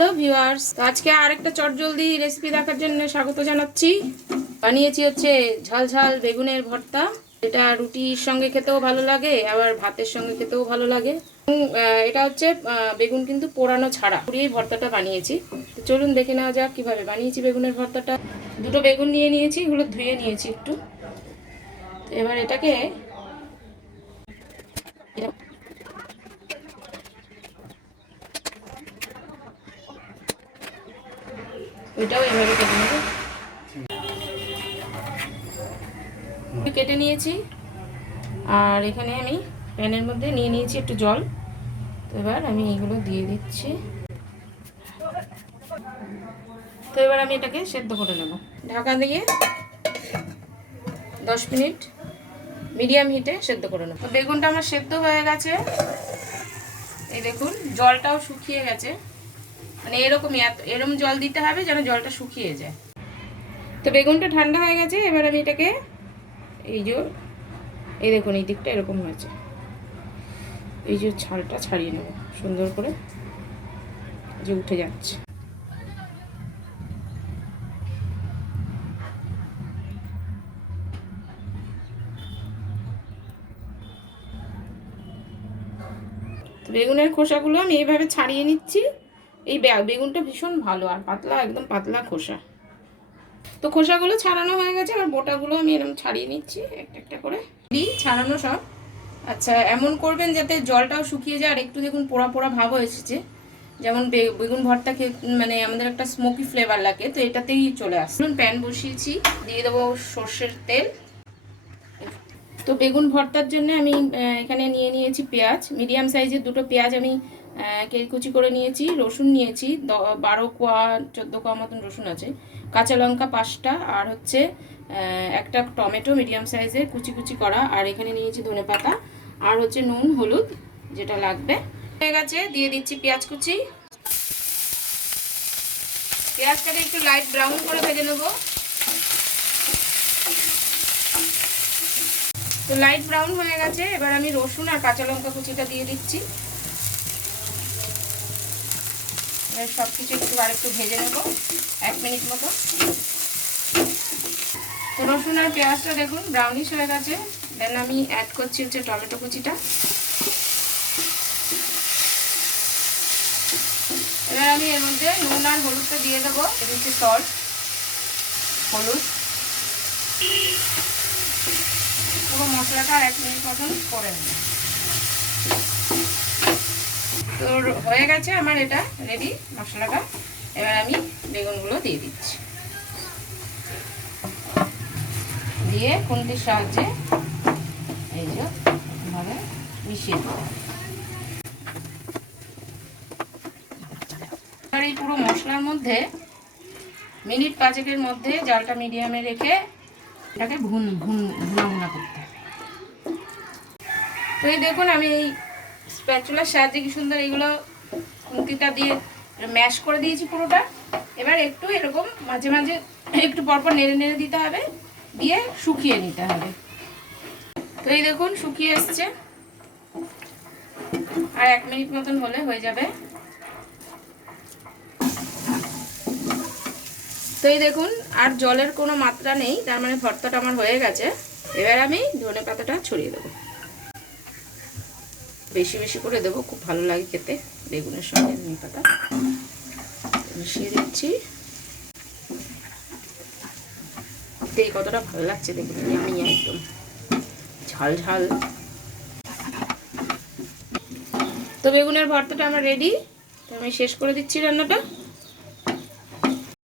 Hello viewers, তো আজকে আরেকটা চটজলদি রেসিপি দেখার জন্য স্বাগত জানাচ্ছি। বানিয়েছি হচ্ছে ঝাল ঝাল বেগুনের ভর্তা। এটা রুটির সঙ্গে খেতেও ভালো লাগে, আবার ভাতের সঙ্গে খেতেও ভালো লাগে। এটা হচ্ছে বেগুন কিন্তু পোড়ানো ছাড়া। পুড়িয়ে ভর্তাটা বানিয়েছি। তো চলুন দেখে নেওয়া যাক কীভাবে বানিয়েছি বেগুনের ভর্তাটা। দুটো বেগুন নিয়ে নিয়েছি, এগুলো ধুয়ে নিয়েছি একটু। এবার এটাকে ওইটাও এভাবে কেটে নেব। কেটে নিয়েছি। আর এখানে আমি প্যানের মধ্যে নিয়ে নিয়েছি একটু জল। তো এবার আমি এইগুলো দিয়ে দিচ্ছি। তো এবার আমি এটাকে সেদ্ধ করে নেব। ঢাকা দিয়ে দশ মিনিট মিডিয়াম হিটে সেদ্ধ করে নেব। বেগুনটা আমার সেদ্ধ হয়ে গেছে। এই দেখুন, জলটাও শুকিয়ে গেছে। মানে এরকমই এত এরকম জল দিতে হবে যেন জলটা শুকিয়ে যায়। তো বেগুনটা ঠান্ডা হয়ে গেছে, এবার আমি এটাকে এই যে, এই দেখুন, এই দিকটা এরকম হয়েছে। এই যে ছালটা ছাড়িয়ে নেব, সুন্দর করে। যে উঠে যাচ্ছে। বেগুনের খোসাগুলো আমি এইভাবে ছাড়িয়ে নিচ্ছি। এই বেগুনটা ভীষণ ভালো আর পাতলা, একদম পাতলা খোসা। তো খোসাগুলো ছাড়ানো হয়ে গেছে আর বোটাগুলো আমি এরকম ছাড়িয়ে নিচ্ছি, একটা একটা করে। দিই ছাড়ানো সব। আচ্ছা এমন করবেন যাতে জলটাও শুকিয়ে যায়, আর একটু দেখুন পোড়া পোড়া ভাব এসেছে। যেমন বেগুন ভর্তা খেয়ে মানে আমাদের একটা স্মোকি ফ্লেভার লাগে, তো এটাতেই চলে আসছে প্যান বসিয়েছি, দিয়ে দেবো সর্ষের তেল। তো বেগুন ভর্তার জন্য আমি এখানে নিয়ে নিয়েছি পেঁয়াজ। মিডিয়াম সাইজের দুটো পেঁয়াজ আমি কুচি করে নিয়েছি, রসুন নিয়েছি বারো কোয়া, চোদ্দ কোয়া মতন রসুন আছে। কাঁচা লঙ্কা পাঁচটা আর হচ্ছে একটা টমেটো মিডিয়াম সাইজের কুচি কুচি করা, আর এখানে নিয়েছি ধনে পাতা। আর হচ্ছে নুন, হলুদ, যেটা লাগবে। হয়ে গেছে, দিয়ে দিচ্ছি পেঁয়াজ কুচি। পেঁয়াজটাকে একটু লাইট ব্রাউন করে ভেজে নেব। তো লাইট ব্রাউন হয়ে গেছে, এবার আমি রসুন আর কাঁচা লঙ্কা কুচিটা দিয়ে দিচ্ছি। এবার সব কিছু একটু আর একটু ভেজে নেব, এক মিনিট মতো। তো রসুন আর পেঁয়াজটা দেখুন ব্রাউনিশ হয়ে গেছে। দেন আমি অ্যাড করছি হচ্ছে টমেটো কুচিটা। এবার আমি এর মধ্যে নুন আর হলুদটা দিয়ে দেবো এটা হচ্ছে সল্ট হলুদ। পুরো মশলাটা আর এক মিনিট মতন করে নেব। তো হয়ে গেছে আমার এটা রেডি মশলাটা। এবার আমি বেগুনগুলো দিয়ে দিচ্ছি। দিয়ে খুন্তির সাহায্যে এই যে মিশিয়ে দেবো এবার এই পুরো মশলার মধ্যে মিনিট পাঁচেকের মধ্যে জালটা মিডিয়ামে রেখে এটাকে ভুন ভুন ভুনা ভুনা করতে হবে। তো এই দেখুন আমি এই স্প্যাচুলার সাহায্যে কি সুন্দর এইগুলো খুন্তিটা দিয়ে ম্যাশ করে দিয়েছি পুরোটা। এবার একটু এরকম মাঝে মাঝে একটু পরপর নেড়ে নেড়ে দিতে হবে, দিয়ে শুকিয়ে নিতে হবে। তো এই দেখুন, শুকিয়ে এসছে। আর এক মিনিট মতন হলে হয়ে যাবে। তো এই দেখুন, আর জলের কোনো মাত্রা নেই, তার মানে ভর্তাটা আমার হয়ে গেছে। এবার আমি ধনে পাতাটা ছড়িয়ে দেবো। বেশি বেশি করে দেবো, খুব ভালো লাগে খেতে, বেগুনের সঙ্গে ধনে পাতা। মিশিয়ে দিচ্ছি। কতটা ভালো লাগছে দেখুন, আমি একদম ঝাল ঝাল। তো বেগুনের ভর্তাটা আমার রেডি তো আমি শেষ করে দিচ্ছি রান্নাটা।